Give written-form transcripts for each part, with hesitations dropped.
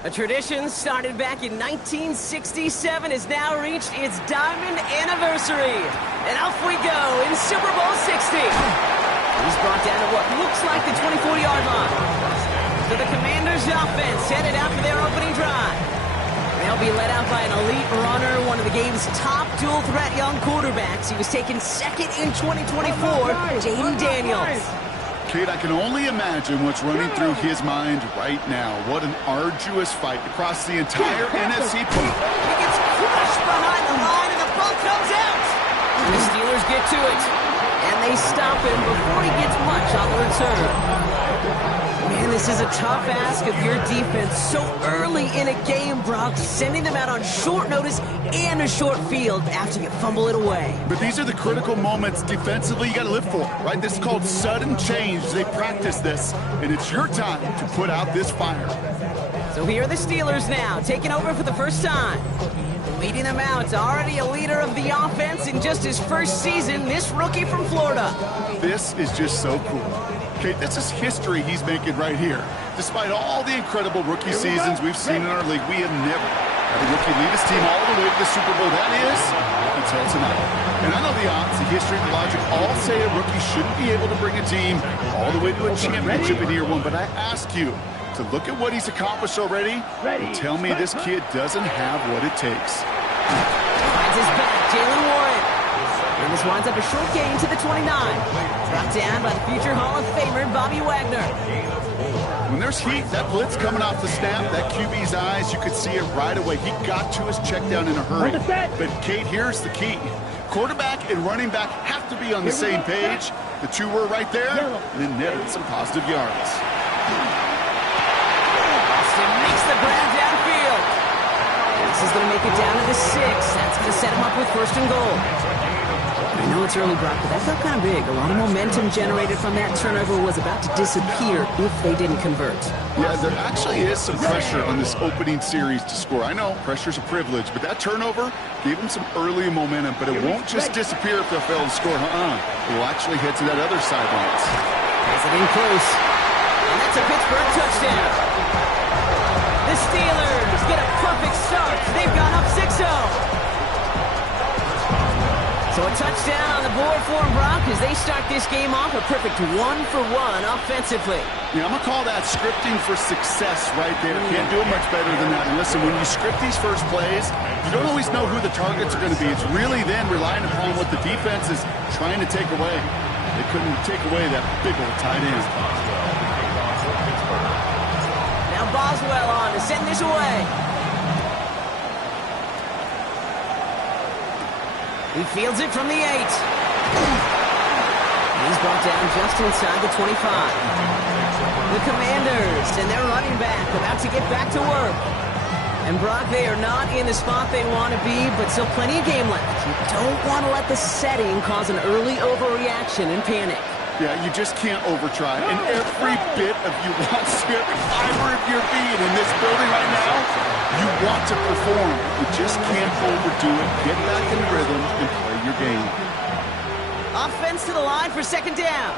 A tradition started back in 1967 has now reached its diamond anniversary. And off we go in Super Bowl 60. He's brought down to what looks like the 24-yard line. So the Commanders' offense headed out for their opening drive. They'll be led out by an elite runner, one of the game's top dual-threat young quarterbacks. He was taken second in 2024, Jaden Daniels. Kate, I can only imagine what's running through his mind right now. What an arduous fight across the entire NFC pool. He gets crushed behind the line, and the ball comes out. And the Steelers get to it, and they stop him before he gets much on the return. Man, this is a tough ask of your defense so early in a game, Brock, sending them out on short notice and a short field after you fumble it away. But these are the critical moments defensively you got to live for, right? This is called sudden change. They practice this, and it's your time to put out this fire. So here are the Steelers now, taking over for the first time. Leading them out, already a leader of the offense in just his first season, this rookie from Florida. This is just so cool. Okay, this is history he's making right here. Despite all the incredible rookie seasons we've seen in our league, we have never had a rookie lead his team all the way to the Super Bowl. That is, until tonight. And I know the odds, the history, the logic all say a rookie shouldn't be able to bring a team all the way to a championship in year one. But I ask you to look at what he's accomplished already and tell me this kid doesn't have what it takes. Finds his back, Jalen Warren. And this winds up a short gain to the 29. Brought down by the future Hall of Famer, Bobby Wagner. When there's heat, that blitz coming off the snap, that QB's eyes, you could see it right away. He got to his check down in a hurry. But, Kate, here's the key. Quarterback and running back have to be on the same page. The two were right there, and then netted some positive yards. Austin makes the grab downfield. This is going to make it down to the 6. That's going to set him up with first and goal. I know it's early, Brock, but that felt kind of big. A lot of momentum generated from that turnover was about to disappear if they didn't convert. Yeah, there actually is some pressure on this opening series to score. I know pressure's a privilege, but that turnover gave them some early momentum, but it won't just disappear if they fail to score. It will actually head to that other sideline. Has it in close. And that's a Pittsburgh touchdown. The Steelers get a perfect start. They've gone up 6-0. So a touchdown on the board for them, Brock, as they start this game off a perfect 1-for-1 offensively. Yeah, I'm going to call that scripting for success right there. Can't do it much better than that. And listen, when you script these first plays, you don't always know who the targets are going to be. It's really then relying upon what the defense is trying to take away. They couldn't take away that big old tight end. Now Boswell on to send this away. He fields it from the 8. He's brought down just inside the 25. The Commanders and their running back about to get back to work. And Brock, they are not in the spot they want to be, but still plenty of game left. You don't want to let the setting cause an early overreaction and panic. Yeah, you just can't overtry. And every bit of you wants to, every fiber of your being in this building right now, you want to perform. You just can't overdo it. Get back in rhythm and play your game. Offense to the line for second down.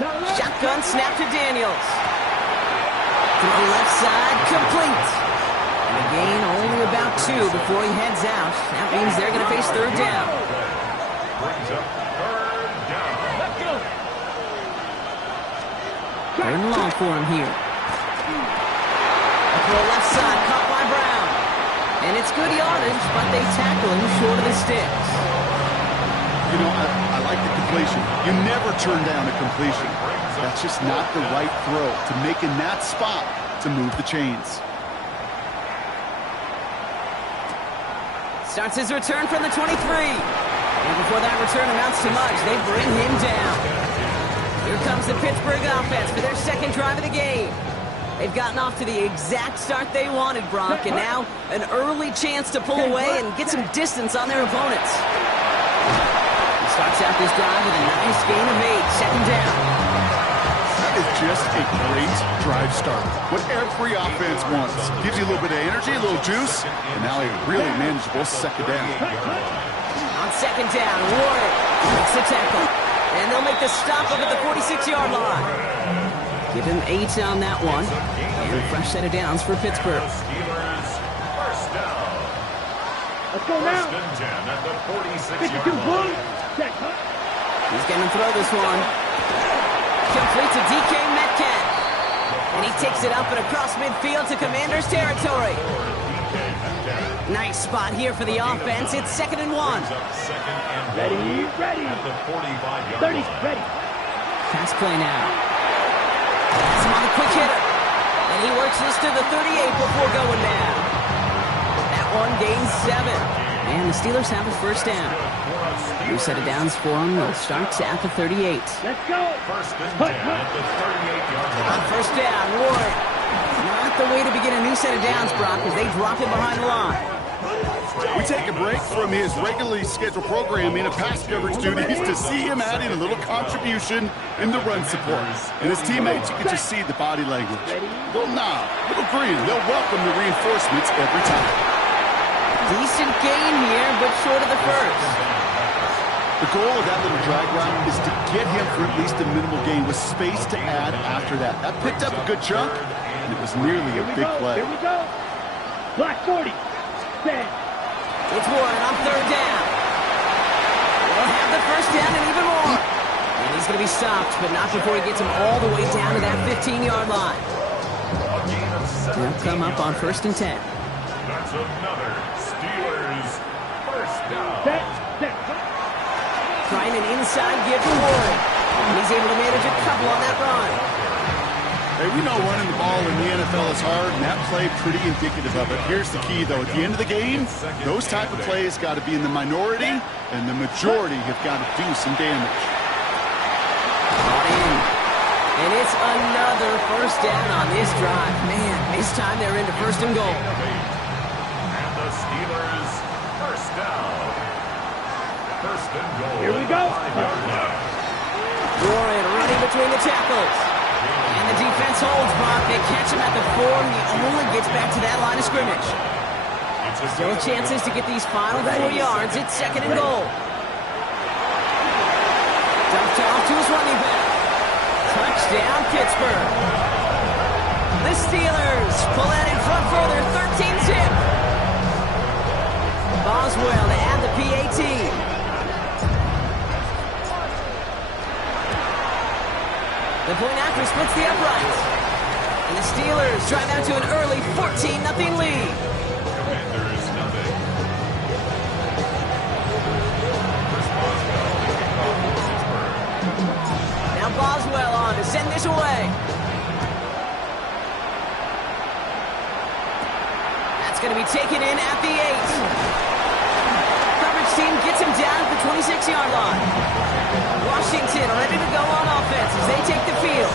Shotgun snap to Daniels. To the left side, complete. And a gain only about 2 before he heads out. That means they're going to face third down. Third and long for him here. Up to the left side, caught by Brown. And it's good yardage, but they tackle him short of the sticks. You know, I like the completion. You never turn down a completion. That's just not the right throw to make in that spot to move the chains. Starts his return from the 23. And before that return amounts to much, they bring him down. Here comes the Pittsburgh offense for their second drive of the game. They've gotten off to the exact start they wanted, Brock, and now an early chance to pull away and get some distance on their opponents. He starts out this drive with a nice gain of 8, second down. That is just a great drive start. What every offense wants. Gives you a little bit of energy, a little juice, and now a really manageable second down. On second down, Warren makes the tackle. And they'll make the stop up at the 46-yard line. Give him 8 on that one. And a fresh set of downs for Pittsburgh. Let's go now. 52 points. He's going to throw this one. Complete to DK Metcalf. And he takes it up and across midfield to Commander's territory. Nice spot here for the offense. It's 2nd and 1. Ready. 30, ready. Pass play now. Pass him on the quick hitter. And he works this to the 38 before going down. That one gains 7. And the Steelers have a first down. New set of downs for them. They'll start at the 38. Let's go. First and 10 at the 38-yard line. On first down, Warren. Not the way to begin a new set of downs, Brock, as they drop him behind the line. We take a break from his regularly scheduled programming of pass coverage duties to see him adding a little contribution in the run support. And his teammates, you can just see the body language. Little nod, little grin. They'll welcome the reinforcements every time. Decent gain here, but short of the first. The goal of that little drag route is to get him for at least a minimal gain with space to add after that. That picked up a good chunk, and it was nearly a big play. Here we go. Black 40. Set. It's Warren on third down. They'll have the first down and even more. And he's going to be stopped, but not before he gets him all the way down to that 15-yard line. They'll come up on 1st and 10. That's another Steelers first down. Set. Trying an inside give to Warren. And he's able to manage a couple on that run. Hey, we know running the ball in the NFL is hard, and that play pretty indicative of it. Here's the key, though. At the end of the game, those type of plays got to be in the minority, and the majority have got to do some damage. Brought in. And it's another first down on this drive. Man, this time they're into 1st and goal. And the Steelers first down. 1st and goal. Here we go. Warren running between the tackles. And the defense holds, Brock. They catch him at the 4, and he only gets back to that line of scrimmage. Still chances to get these final 4 yards. It's 2nd and goal. Dumped off to his running back. Touchdown, Pittsburgh. The Steelers pull that in front further, 13-zip. Boswell to add the PAT. The point after splits the uprights. And the Steelers drive out to an early 14-0 lead. Commanders nothing. Now Boswell on to send this away. That's going to be taken in at the 8. Coverage team gets him down at the 26-yard line. Washington ready to go on offense as they take the field.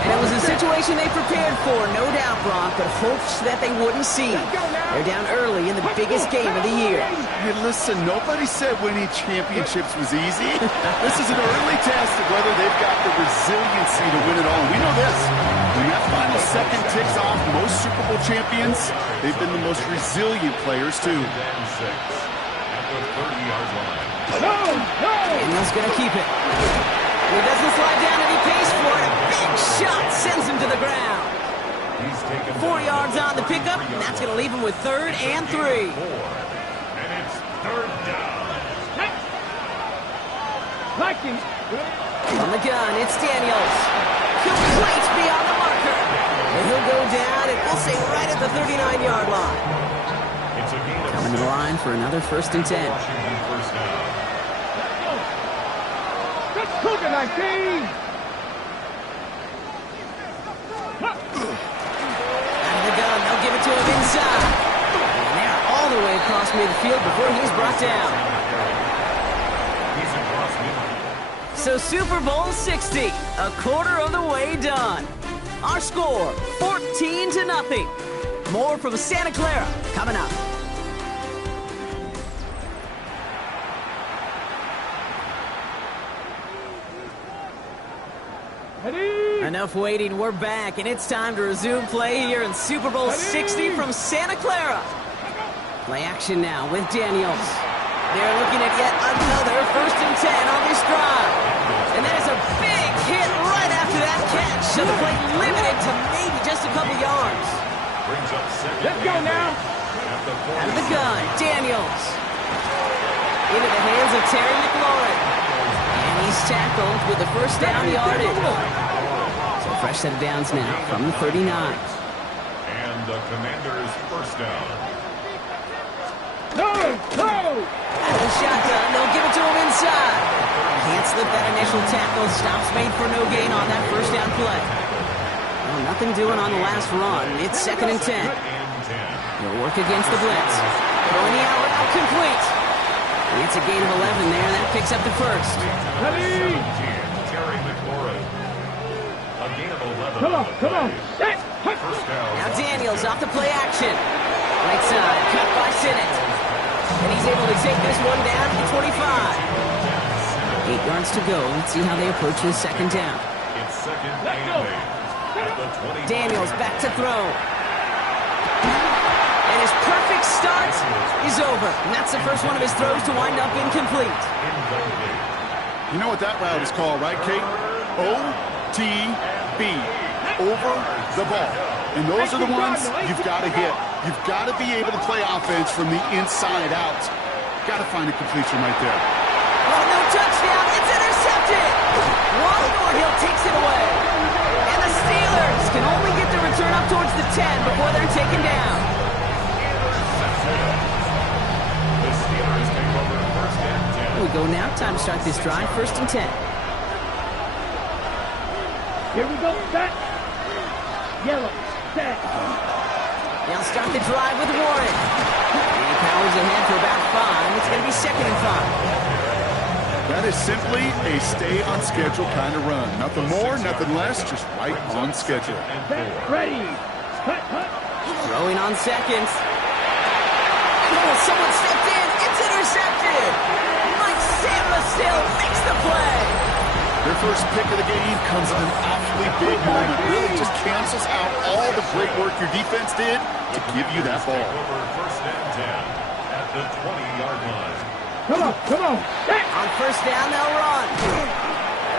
And it was a situation they prepared for, no doubt, Brock, but hopes that they wouldn't see. They're down early in the biggest game of the year. Hey, listen, nobody said winning championships was easy. This is an early test of whether they've got the resiliency to win it all. We know this. When that final second ticks off, most Super Bowl champions, they've been the most resilient players, too. And 6 at the 30-yard line. Daniel's going to keep it. And he doesn't slide down and he pays for it. A big shot sends him to the ground. He's taken 4 yards on the pickup, and that's going to leave him with 3rd and 3. And it's 3rd down. Liking. On the gun, it's Daniels. Complete beyond the marker. And he'll go down, and we'll say right at the 39-yard line. It's a gain of Coming to the line for another 1st and 10. Washington first down. Let's cook it, 19. Out of the gun, they'll give it to him inside. And they're all the way across midfield before he's brought down. He's across midfield. So Super Bowl 60, a quarter of the way done. Our score, 14-0. More from Santa Clara coming up. Ready. Enough waiting, we're back, and it's time to resume play here in Super Bowl 60 from Santa Clara. Play action now with Daniels. They're looking at yet another 1st and 10 on this drive. And that is a big hit right after that catch. Terry McLaurin. And he's tackled with the first down yardage. So fresh set of downs now from the 39. And the Commanders' first down. No! Out of the shotgun, they'll give it to him inside. Can't slip that initial tackle. Stops made for no gain on that first down play. Well, nothing doing on the last run. It's 2nd and 10. He'll work against the blitz. Throwing the out complete. It's a gain of 11 there. That picks up the first. Ready? Terry McLaurin. A gain of 11. Come on. Set. First down. Now Daniels off the play action. Right side, cut by Sinnott. And he's able to take this one down to the 25. 8 yards to go. Let's see how they approach this second down. It's 2nd and 8 at the 20. Daniels back to throw. And his perfect start is over. And that's the first one of his throws to wind up incomplete. You know what that route is called, right, Kate? OTB. Over the ball. And those are the ones you've got to hit. You've got to be able to play offense from the inside out. Got to find a completion right there. Oh, no touchdown. It's intercepted. Wally Hill takes it away. And the Steelers can only get the return up towards the 10 before they're taken down. The Steelers take over first and 10. Here we go now. Time to start this drive. 1st and 10. Here we go. Set. Yellow. Set. They'll start the drive with Warren. And he powers ahead for about 5. It's going to be 2nd and 5. That is simply a stay-on-schedule kind of run. Nothing more, nothing less, just right on schedule. Set. Ready. Cut. Throwing on seconds. Oh, someone stepped in. It's intercepted. Mike Samuel makes the play. Their first pick of the game comes at an awfully big moment. Really just cancels out all the great work your defense did to give you that ball. Over first and 10 at the 20-yard line. Come on. Set. On first down, they'll run.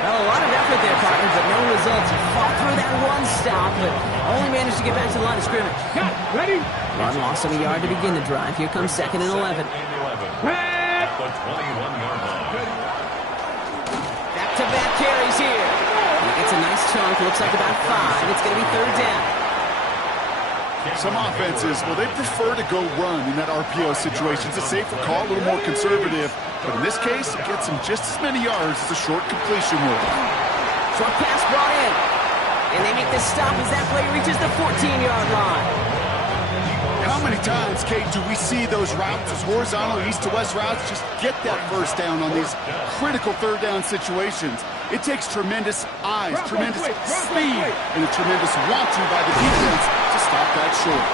Well, a lot of effort there, partner, but no results. Fought through that one stop, but only managed to get back to the line of scrimmage. Got. Ready. Run loss of a yard to begin the drive. Here comes 2nd and 11. At the 21-yard line. Back-to-back carries here. He gets a nice chunk. Looks like about 5. It's going to be 3rd down. Some offenses, well, they prefer to go run in that RPO situation. It's a safer call, a little more conservative. But in this case, it gets them just as many yards as a short completion will. Short pass brought in. And they make the stop as that play reaches the 14-yard line. How many times, Kate, do we see those routes, those horizontal east-to-west routes, just get that first down on these critical 3rd down situations? It takes tremendous eyes, tremendous speed, and a tremendous want-to by the defense to stop that short.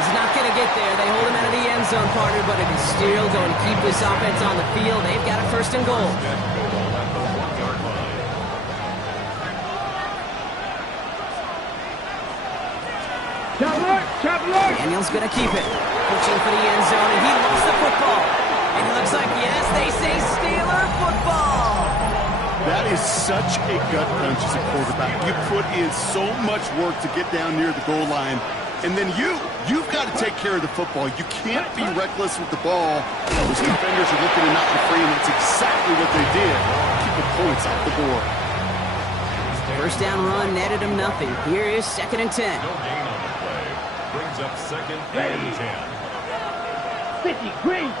He's not going to get there. They hold him out of the end zone, partner, but it is still going to keep this offense on the field. They've got a 1st and goal. Traveler. Daniel's going to keep it. Pushing for the end zone, and he lost the football. And it looks like, yes, they say Steeler football. That is such a gut punch as a quarterback. You put in so much work to get down near the goal line, and then you've got to take care of the football. You can't be reckless with the ball. Those defenders are looking to knock you free, and that's exactly what they did. Keep the points off the board. First down run netted him nothing. Here is 2nd and 10. No gain on the play. Brings up 2nd and 10. 50 green.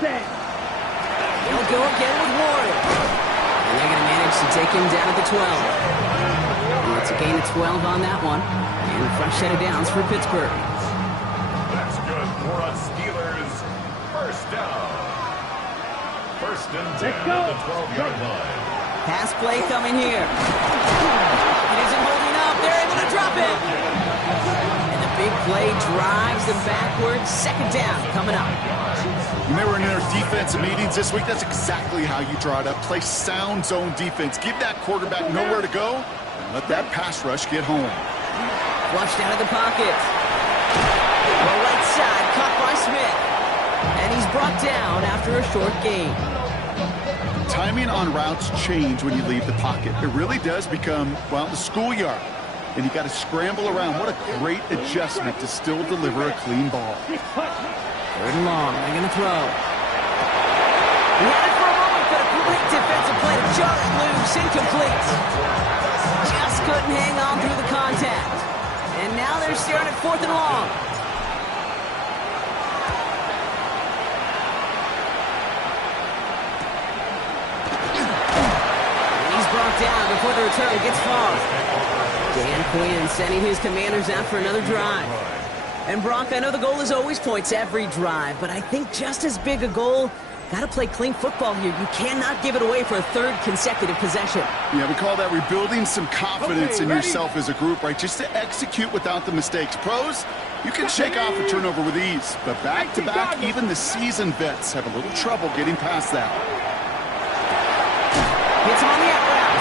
Set. They'll go again with Warren. And they're going to manage to take him down at the 12. And it's a gain of 12 on that one. And a fresh set of downs for Pittsburgh. That's good for a Steelers first down. 1st and 10 Let's go. at the 12-yard line. Pass play coming here. It isn't holding up. They're able to drop it. And the big play drives them backwards. 2nd down coming up. When they were in their defensive meetings this week, that's exactly how you draw it up. Play sound zone defense. Give that quarterback nowhere to go, and let that pass rush get home. Flushed out of the pocket. The right side caught by Smith. And he's brought down after a short gain. Timing on routes change when you leave the pocket. It really does become, well, the schoolyard. And you got to scramble around. What a great adjustment to still deliver a clean ball. 3rd and long. They're going to throw. pass incomplete. Just couldn't hang on through the contact. And now they're staring at 4th and long. He's brought down before the return gets far. Dan Quinn sending his Commanders out for another drive. And Brock, I know the goal is always points every drive, but I think just as big a goal, got to play clean football here. You cannot give it away for a 3rd consecutive possession. Yeah, we call that rebuilding some confidence in yourself as a group, right? Just to execute without the mistakes. Pros, you can shake off a turnover with ease, but back-to-back, even the seasoned vets have a little trouble getting past that. Hits him on the out route.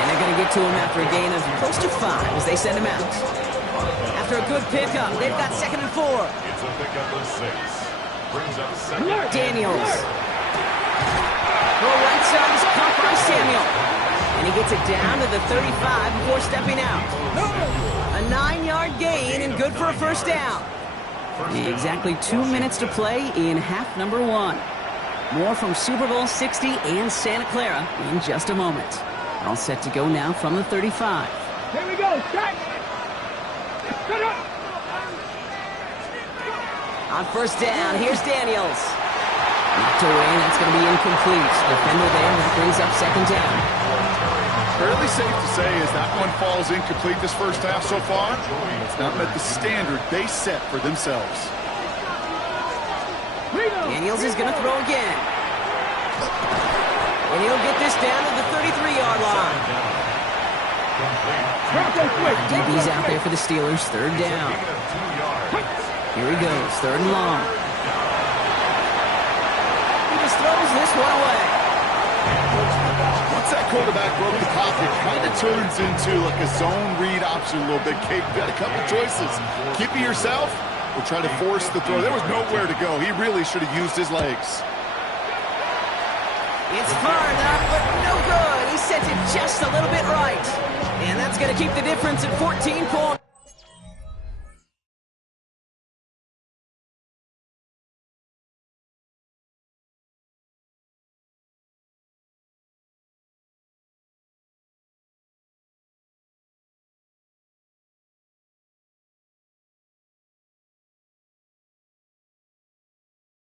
And they're going to get to him after a gain of close to 5 as they send him out. After a good pickup, they've got 2nd and 4. It's a pickup of 6. Brings up 2nd. Daniels. Throw right side is caught by Samuel. And he gets it down to the 35 before stepping out. A 9-yard gain and good for a 1st down. Exactly 2 minutes to play in half number 1. More from Super Bowl 60 and Santa Clara in just a moment. All set to go now from the 35. Here we go. Shot. Shut up. On 1st down, here's Daniels. Knocked away, that's going to be incomplete. Defender there, that brings up 2nd down. Fairly safe to say as that one falls incomplete this 1st half so far. It's not met the standard they set for themselves. Daniels is going to throw again. And he'll get this down to the 33-yard line. DB's out there for the Steelers, 3rd down. Here he goes, 3rd and long. He just throws this one away. Once that quarterback broke the pocket, kind of turns into like a zone read option a little bit. Kate, got a couple choices. Keep it yourself or try to force the throw. There was nowhere to go. He really should have used his legs. It's far enough, but no good. He sent it just a little bit right. And that's going to keep the difference at 14 points.